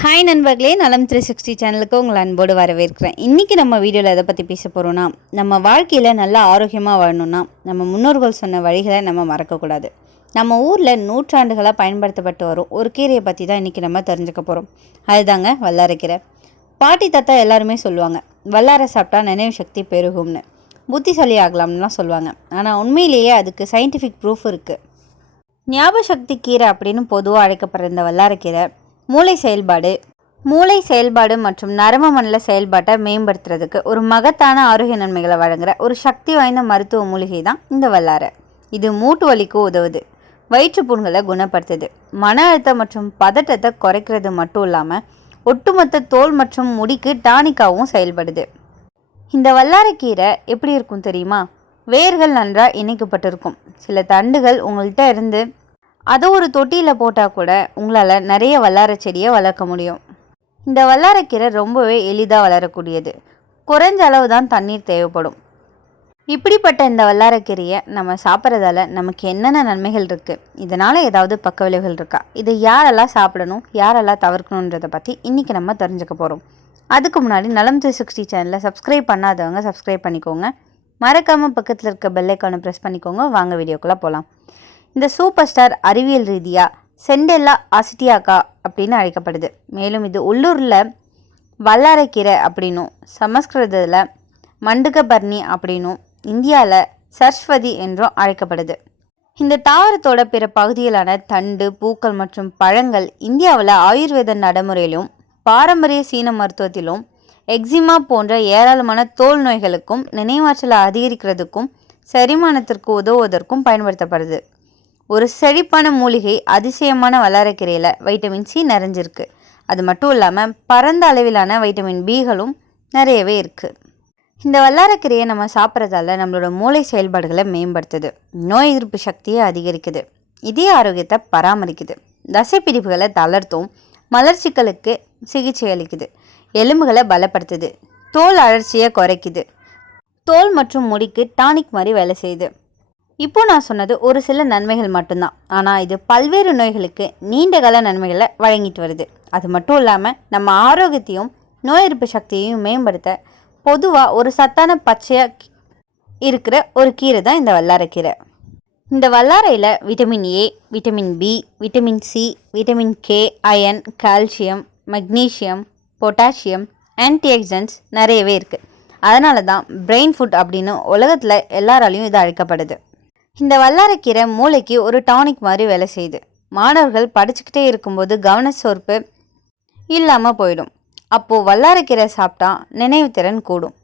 Hi நண்பர்களே, நலம் 360 சேனலுக்கு உங்களை அன்போடு வரவேற்கிறேன். இன்றைக்கி நம்ம வீடியோவில் எதை பற்றி பேச போகிறோன்னா, நம்ம வாழ்க்கையில் நல்லா ஆரோக்கியமாக வாழணும்னா நம்ம முன்னோர்கள் சொன்ன வழிகளை நம்ம மறக்கக்கூடாது. நம்ம ஊரில் நூற்றாண்டுகளாக பயன்படுத்தப்பட்டு வரும் ஒரு கீரையை பற்றி தான் இன்றைக்கி நம்ம தெரிஞ்சுக்க போகிறோம். அதுதாங்க வல்லாரைக்கீரை. பாட்டி தாத்தா எல்லாருமே சொல்லுவாங்க, வல்லாரை சாப்பிட்டா நினைவு சக்தி பெருகும்னு, புத்திசாலி ஆகலாம்லாம் சொல்லுவாங்க. ஆனால் உண்மையிலேயே அதுக்கு சயின்டிஃபிக் ப்ரூஃப் இருக்குது. ஞாபக சக்தி கீரை அப்படின்னு பொதுவாக அழைக்கப்படுற இந்த வல்லாரைக்கீரை மூளை செயல்பாடு மற்றும் நரம்பு மண்டல செயல்பாட்டை மேம்படுத்துறதுக்கு ஒரு மகத்தான ஆரோக்கிய நன்மைகளை வழங்குற ஒரு சக்தி வாய்ந்த மருத்துவ மூலிகை தான் இந்த வல்லாரை. இது மூட்டு வலிக்கு உதவுது, வயிற்றுப்புண்களை குணப்படுத்துது, மன அழுத்தம் மற்றும் பதட்டத்தை குறைக்கிறது மட்டும் இல்லாமல் ஒட்டுமொத்த தோல் மற்றும் முடிக்கு டானிக்காவும் செயல்படுது. இந்த வல்லாரைக்கீரை எப்படி இருக்கும் தெரியுமா? வேர்கள் நன்றாக இணைக்கப்பட்டிருக்கும். சில தண்டுகள் உங்கள்கிட்ட இருந்து அதை ஒரு தொட்டியில் போட்டால் கூட உங்களால் நிறைய வல்லாரை செடியை வளர்க்க முடியும். இந்த வல்லாரைக்கீரை ரொம்பவே எளிதாக வளரக்கூடியது, குறைஞ்ச அளவு தான் தண்ணீர் தேவைப்படும். இப்படிப்பட்ட இந்த வல்லாரைக்கீரையை நம்ம சாப்பிட்றதால நமக்கு என்னென்ன நன்மைகள் இருக்குது, இதனால் ஏதாவது பக்க விளைவுகள் இருக்கா, இதை யாரெல்லாம் சாப்பிடணும் யாரெல்லாம் தவிர்க்கணுன்றதை பற்றி இன்றைக்கி நம்ம தெரிஞ்சுக்க போகிறோம். அதுக்கு முன்னாடி நலம் 360 சேனலில் சப்ஸ்கிரைப் பண்ணாதவங்க சப்ஸ்கிரைப் பண்ணிக்கோங்க. மறக்காமல் பக்கத்தில் இருக்க பெல் ஐக்கானை ப்ரெஸ் பண்ணிக்கோங்க. வாங்க வீடியோக்குள்ளே போகலாம். இந்த சூப்பர் ஸ்டார் அறிவியல் ரீதியாக செண்டெல்லா அசிட்டியாக்கா அப்படின்னு அழைக்கப்படுது. மேலும் இது உள்ளூரில் வல்லாரைக்கீரை அப்படின்னும், சமஸ்கிருதத்தில் மண்டுகபர்ணி அப்படின்னும், இந்தியாவில் சர்ஸ்வதி என்றும் அழைக்கப்படுது. இந்த தாவரத்தோட பிற பகுதிகளான தண்டு, பூக்கள் மற்றும் பழங்கள் இந்தியாவில் ஆயுர்வேத நடைமுறையிலும் பாரம்பரிய சீன மருத்துவத்திலும் எக்ஸிமா போன்ற ஏராளமான தோல் நோய்களுக்கும் நினைவாற்றலை அதிகரிக்கிறதுக்கும் செரிமானத்திற்கு உதவுவதற்கும் பயன்படுத்தப்படுது. ஒரு செழிப்பான மூலிகை அதிசயமான வல்லாரைக்கீரையில் வைட்டமின் சி நிறைஞ்சிருக்கு. அது மட்டும் இல்லாமல் பரந்த அளவிலான வைட்டமின் பிகளும் நிறையவே இருக்குது. இந்த வல்லாரைக்கீரையை நம்ம சாப்பிட்றதால நம்மளோட மூளை செயல்பாடுகளை மேம்படுத்துது, நோய் எதிர்ப்பு சக்தியை அதிகரிக்குது, இதய ஆரோக்கியத்தை பராமரிக்குது, தசைப்பிடிப்புகளை தளர்த்தும், மலர்ச்சிக்கலுக்கு சிகிச்சை அளிக்குது, எலும்புகளை பலப்படுத்துது, தோல் அழற்சியை குறைக்குது, தோல் மற்றும் முடிக்கு டானிக் மாதிரி வேலை செய்யுது. இப்போ நான் சொன்னது ஒரு சில நன்மைகள் மட்டும்தான், ஆனால் இது பல்வேறு நோய்களுக்கு நீண்டகால நன்மைகளை வழங்கிட்டு வருது. அது மட்டும் இல்லாமல் நம்ம ஆரோக்கியத்தையும் நோய் எதிர்ப்பு சக்தியையும் மேம்படுத்த பொதுவாக ஒரு சத்தான பச்சையாக இருக்கிற ஒரு கீரை தான் இந்த வல்லாரைக்கீரை. இந்த வல்லாரையில் vitamin A, vitamin B, vitamin C, vitamin K, iron, calcium, magnesium, potassium, antioxidants நிறையவே இருக்குது. அதனால தான் பிரெயின் ஃபுட் அப்படின்னு உலகத்தில் எல்லாராலையும் இது அழைக்கப்படுது. இந்த வல்லாரைக்கீரை மூளைக்கு ஒரு டானிக் மாதிரி வேலை செய்யுது. மாணவர்கள் படிச்சுக்கிட்டே இருக்கும்போது கவனச்சோர்வு இல்லாமல் போயிடும். அப்போது வல்லாரைக்கீரை சாப்பிட்டா நினைவு திறன் கூடும்.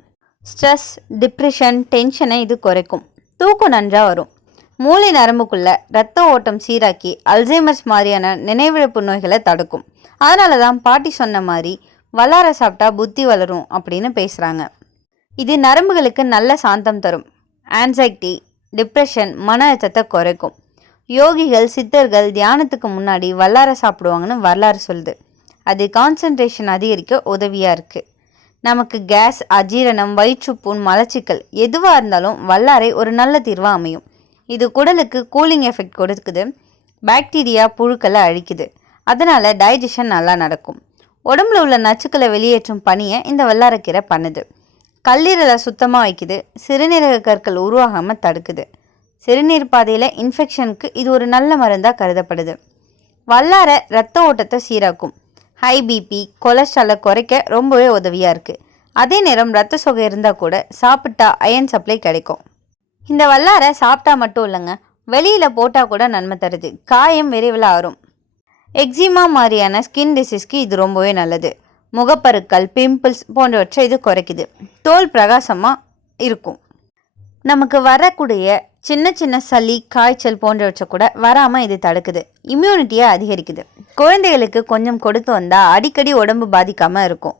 ஸ்ட்ரெஸ், டிப்ரெஷன், டென்ஷனை இது குறைக்கும். தூக்கம் நன்றாக வரும். மூளை நரம்புக்குள்ளே இரத்த ஓட்டம் சீராக்கி அல்சைமர்ஸ் மாதிரியான நினைவிழப்பு நோய்களை தடுக்கும். அதனால தான் பாட்டி சொன்ன மாதிரி வல்லாரை சாப்பிட்டா புத்தி வளரும் அப்படின்னு பேசுகிறாங்க. இது நரம்புகளுக்கு நல்ல சாந்தம் தரும். ஆன்சைட்டி, டிப்ரெஷன், மன அழுத்தத்தை குறைக்கும். யோகிகள், சித்தர்கள் தியானத்துக்கு முன்னாடி வல்லாரை சாப்பிடுவாங்கன்னு வரலாறு சொல்லுது. அது கான்சன்ட்ரேஷன் அதிகரிக்க உதவியாக இருக்குது. நமக்கு கேஸ், அஜீரணம், வயிற்றுப்புண், மலச்சிக்கல் எதுவாக இருந்தாலும் வல்லாரை ஒரு நல்ல தீர்வாக அமையும். இது குடலுக்கு கூலிங் எஃபெக்ட் கொடுக்குது, பாக்டீரியா, புழுக்களை அழிக்குது. அதனால் டைஜஷன் நல்லா நடக்கும். உடம்புல உள்ள நச்சுக்களை வெளியேற்றும் பணியை இந்த வல்லாரைக்கீரை பண்ணுது. கல்லீரலை சுத்தமாக வைக்குது, சிறுநீரக கற்கள் உருவாகாமல் தடுக்குது. சிறுநீர் பாதையில் இன்ஃபெக்ஷனுக்கு இது ஒரு நல்ல மருந்தாக கருதப்படுது. வல்லாரை இரத்த ஓட்டத்தை சீராக்கும். ஹை பிபி, கொலஸ்ட்ராலை குறைக்க ரொம்பவே உதவியாக இருக்குது. அதே நேரம் இரத்த சோகை இருந்தால் கூட சாப்பிட்டா அயன் சப்ளை கிடைக்கும். இந்த வல்லாரை சாப்பிட்டா மட்டும் இல்லைங்க, வெளியில் போட்டால் கூட நன்மை தருது. காயம் விரைவில் ஆறும். எக்ஸிமா மாதிரியான ஸ்கின் டிசீஸ்க்கு இது ரொம்பவே நல்லது. முகப்பருக்கள், பிம்பிள்ஸ் போன்றவற்றை இது குறைக்குது. தோல் பிரகாசமாக இருக்கும். நமக்கு வரக்கூடிய சின்ன சின்ன சளி, காய்ச்சல் போன்றவற்றை கூட வராமல் இது தடுக்குது. இம்யூனிட்டியை அதிகரிக்குது. குழந்தைகளுக்கு கொஞ்சம் கொடுத்து வந்தால் அடிக்கடி உடம்பு பாதிக்காமல் இருக்கும்.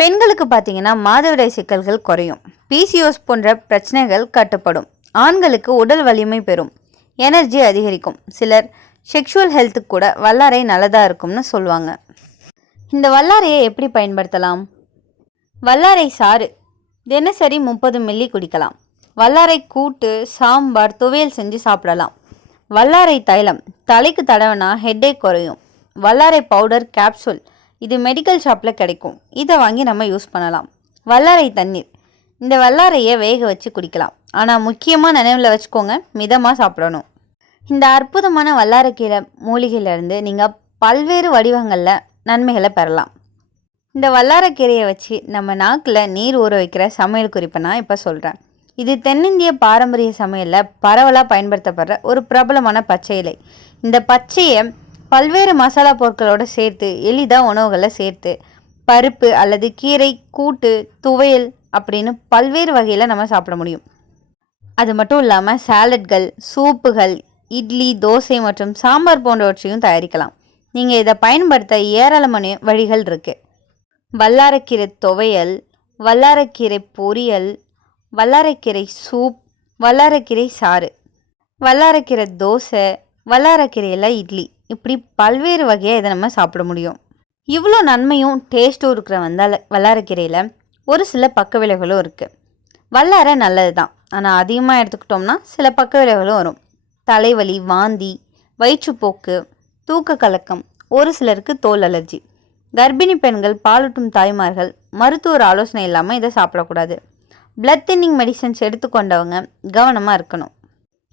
பெண்களுக்கு பார்த்திங்கன்னா மாதவிடாய் சிக்கல்கள் குறையும். பிசிஓஸ் போன்ற பிரச்சனைகள் கட்டுப்படும். ஆண்களுக்கு உடல் வலிமை பெறும், எனர்ஜி அதிகரிக்கும். சிலர் செக்ஷுவல் ஹெல்த்துக்கு கூட வல்லாரை நல்லதாக இருக்கும்னு சொல்லுவாங்க. இந்த வல்லாரையை எப்படி பயன்படுத்தலாம்? வல்லாரை சாறு தினசரி 30 மில்லி குடிக்கலாம். வல்லாரை கூட்டு, சாம்பார், துவையல் செஞ்சு சாப்பிடலாம். வல்லாரை தைலம் தலைக்கு தடவினா ஹெட்டேக் குறையும். வல்லாரை பவுடர் கேப்சூல் இது மெடிக்கல் ஷாப்பில் கிடைக்கும். இதை வாங்கி நம்ம யூஸ் பண்ணலாம். வல்லாரை தண்ணீர். இந்த வல்லாரையை வேக வச்சு குடிக்கலாம். ஆனால் முக்கியமாக நினைவில் வச்சுக்கோங்க, மிதமாக சாப்பிடணும். இந்த அற்புதமான வல்லாரைக்கீரை மூலிகையிலேருந்து நீங்கள் பல்வேறு வடிவங்களில் நன்மைகளை பெறலாம். இந்த வல்லாரைக்கீரையை வச்சு நம்ம நாக்கில் நீர் ஊற வைக்கிற சமையல் குறிப்பை நான் இப்போ சொல்கிறேன். இது தென்னிந்திய பாரம்பரிய சமையலில் பரவலாக பயன்படுத்தப்படுற ஒரு பிரபலமான பச்சை இலை. இந்த பச்சையை பல்வேறு மசாலா பொருட்களோடு சேர்த்து எளிதாக உணவுகளை சேர்த்து பருப்பு அல்லது கீரை கூட்டு துவையல் அப்படின்னு பல்வேறு வகையில் நம்ம சாப்பிட முடியும். அது மட்டும் இல்லாமல் சாலட்கள், சூப்புகள், இட்லி, தோசை மற்றும் சாம்பார் போன்றவற்றையும் தயாரிக்கலாம். நீங்கள் இதை பயன்படுத்த ஏராளமான வழிகள் இருக்குது. வல்லாரைக்கீரை துவையல், வல்லாரைக்கீரை பொரியல், வல்லாரைக்கீரை சூப், வல்லாரைக்கீரை சாறு, வல்லாரைக்கீரை தோசை, வல்லாரைக்கீரையில் இட்லி, இப்படி பல்வேறு வகையாக இதை நம்ம சாப்பிட முடியும். இவ்வளோ நன்மையும் டேஸ்ட்டும் இருக்கிற வல்லாரைக்கீரையில் ஒரு சில பக்க விளைவுகளும் இருக்குது. வல்லாரை நல்லது தான், ஆனால் அதிகமாக எடுத்துக்கிட்டோம்னா சில பக்க விளைவுகளும் வரும். தலைவலி, வாந்தி, வயிற்றுப்போக்கு, தூக்க கலக்கம், ஒரு சிலருக்கு தோல் அலர்ஜி. கர்ப்பிணி பெண்கள், பாலூட்டும் தாய்மார்கள் மருத்துவர் ஆலோசனை இல்லாமல் இதை சாப்பிடக்கூடாது. பிளட் தின்னிங் மெடிசன்ஸ் எடுத்துக்கொண்டவங்க கவனமாக இருக்கணும்.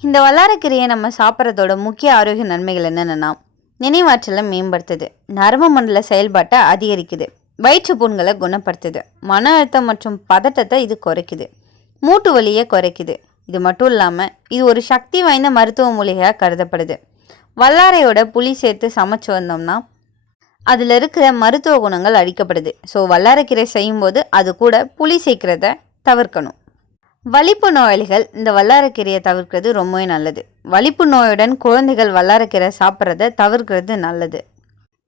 இந்த வல்லாரைக்கீரையை நம்ம சாப்பிட்றதோட முக்கிய ஆரோக்கிய நன்மைகள் என்னென்னா, நினைவாற்றலை மேம்படுத்துது, நரம்பு மண்டல செயல்பாட்டை அதிகரிக்குது, வயிற்றுப்புண்களை குணப்படுத்துது, மன அழுத்தம் மற்றும் பதட்டத்தை இது குறைக்குது, மூட்டு வலியை குறைக்குது. இது மட்டும் இல்லாமல் இது ஒரு சக்தி வாய்ந்த மருத்துவ மூலிகையாக கருதப்படுது. வல்லாரையோட புளி சேர்த்து சமைச்சு வந்தோம்னா அதில் இருக்கிற மருத்துவ குணங்கள் அழிக்கப்படுது. ஸோ வல்லாரைக்கீரை செய்யும்போது அது கூட புளி சேர்க்கிறத தவிர்க்கணும். வலிப்பு நோயாளிகள் இந்த வல்லாரைக்கீரையை தவிர்க்கிறது ரொம்பவே நல்லது. வலிப்பு நோயுடன் குழந்தைகள் வல்லாரைக்கீரை சாப்பிட்றத தவிர்க்கிறது நல்லது.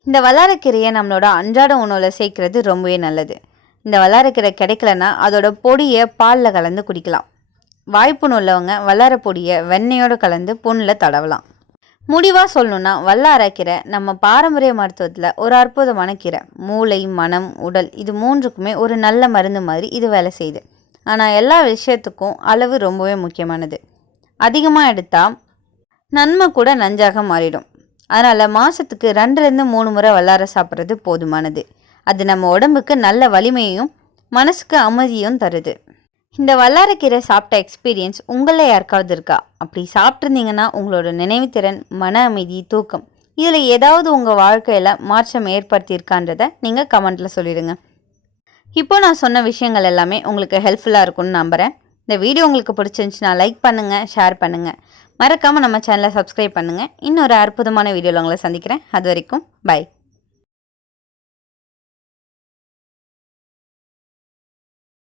இந்த வல்லாரைக்கீரையை நம்மளோட அன்றாட உணவில் சேர்க்கிறது ரொம்பவே நல்லது. இந்த வல்லாரைக்கீரை கிடைக்கலன்னா அதோட பொடியை பாலில் கலந்து குடிக்கலாம். வாய்ப்புண் உள்ளவங்க வல்லாரை பொடியை வெண்ணெயோடு கலந்து புண்ணில் தடவலாம். முடிவாக சொல்லணுன்னா, வல்லாரைக்கீரை நம்ம பாரம்பரிய மருத்துவத்தில் ஒரு அற்புதமான கீரை. மூளை, மனம், உடல் இது மூன்றுக்குமே ஒரு நல்ல மருந்து மாதிரி இது வேலை செய்யுது. ஆனால் எல்லா விஷயத்துக்கும் அளவு ரொம்பவே முக்கியமானது. அதிகமாக எடுத்தால் நன்மை கூட நஞ்சாக மாறிடும். அதனால் மாதத்துக்கு 2-3 முறை வல்லாரை சாப்பிட்றது போதுமானது. அது நம்ம உடம்புக்கு நல்ல வலிமையும் மனசுக்கு அமைதியும் தருது. இந்த வல்லாரைக்கீரை சாப்பிட்ட எக்ஸ்பீரியன்ஸ் உங்களில் யாருக்காவது இருக்கா? அப்படி சாப்பிட்ருந்தீங்கன்னா உங்களோட நினைவுத்திறன், மன அமைதி, தூக்கம் இதில் ஏதாவது உங்கள் வாழ்க்கையில் மாற்றம் ஏற்படுத்தியிருக்கான்றதை நீங்கள் கமெண்ட்டில் சொல்லிடுங்க. இப்போ நான் சொன்ன விஷயங்கள் எல்லாமே உங்களுக்கு ஹெல்ப்ஃபுல்லாக இருக்கும்னு நம்புகிறேன். இந்த வீடியோ உங்களுக்கு பிடிச்சிருந்துச்சுன்னா லைக் பண்ணுங்கள், ஷேர் பண்ணுங்கள். மறக்காமல் நம்ம சேனலை சப்ஸ்கிரைப் பண்ணுங்கள். இன்னொரு அற்புதமான வீடியோவில் உங்களை சந்திக்கிறேன். அது வரைக்கும் பை.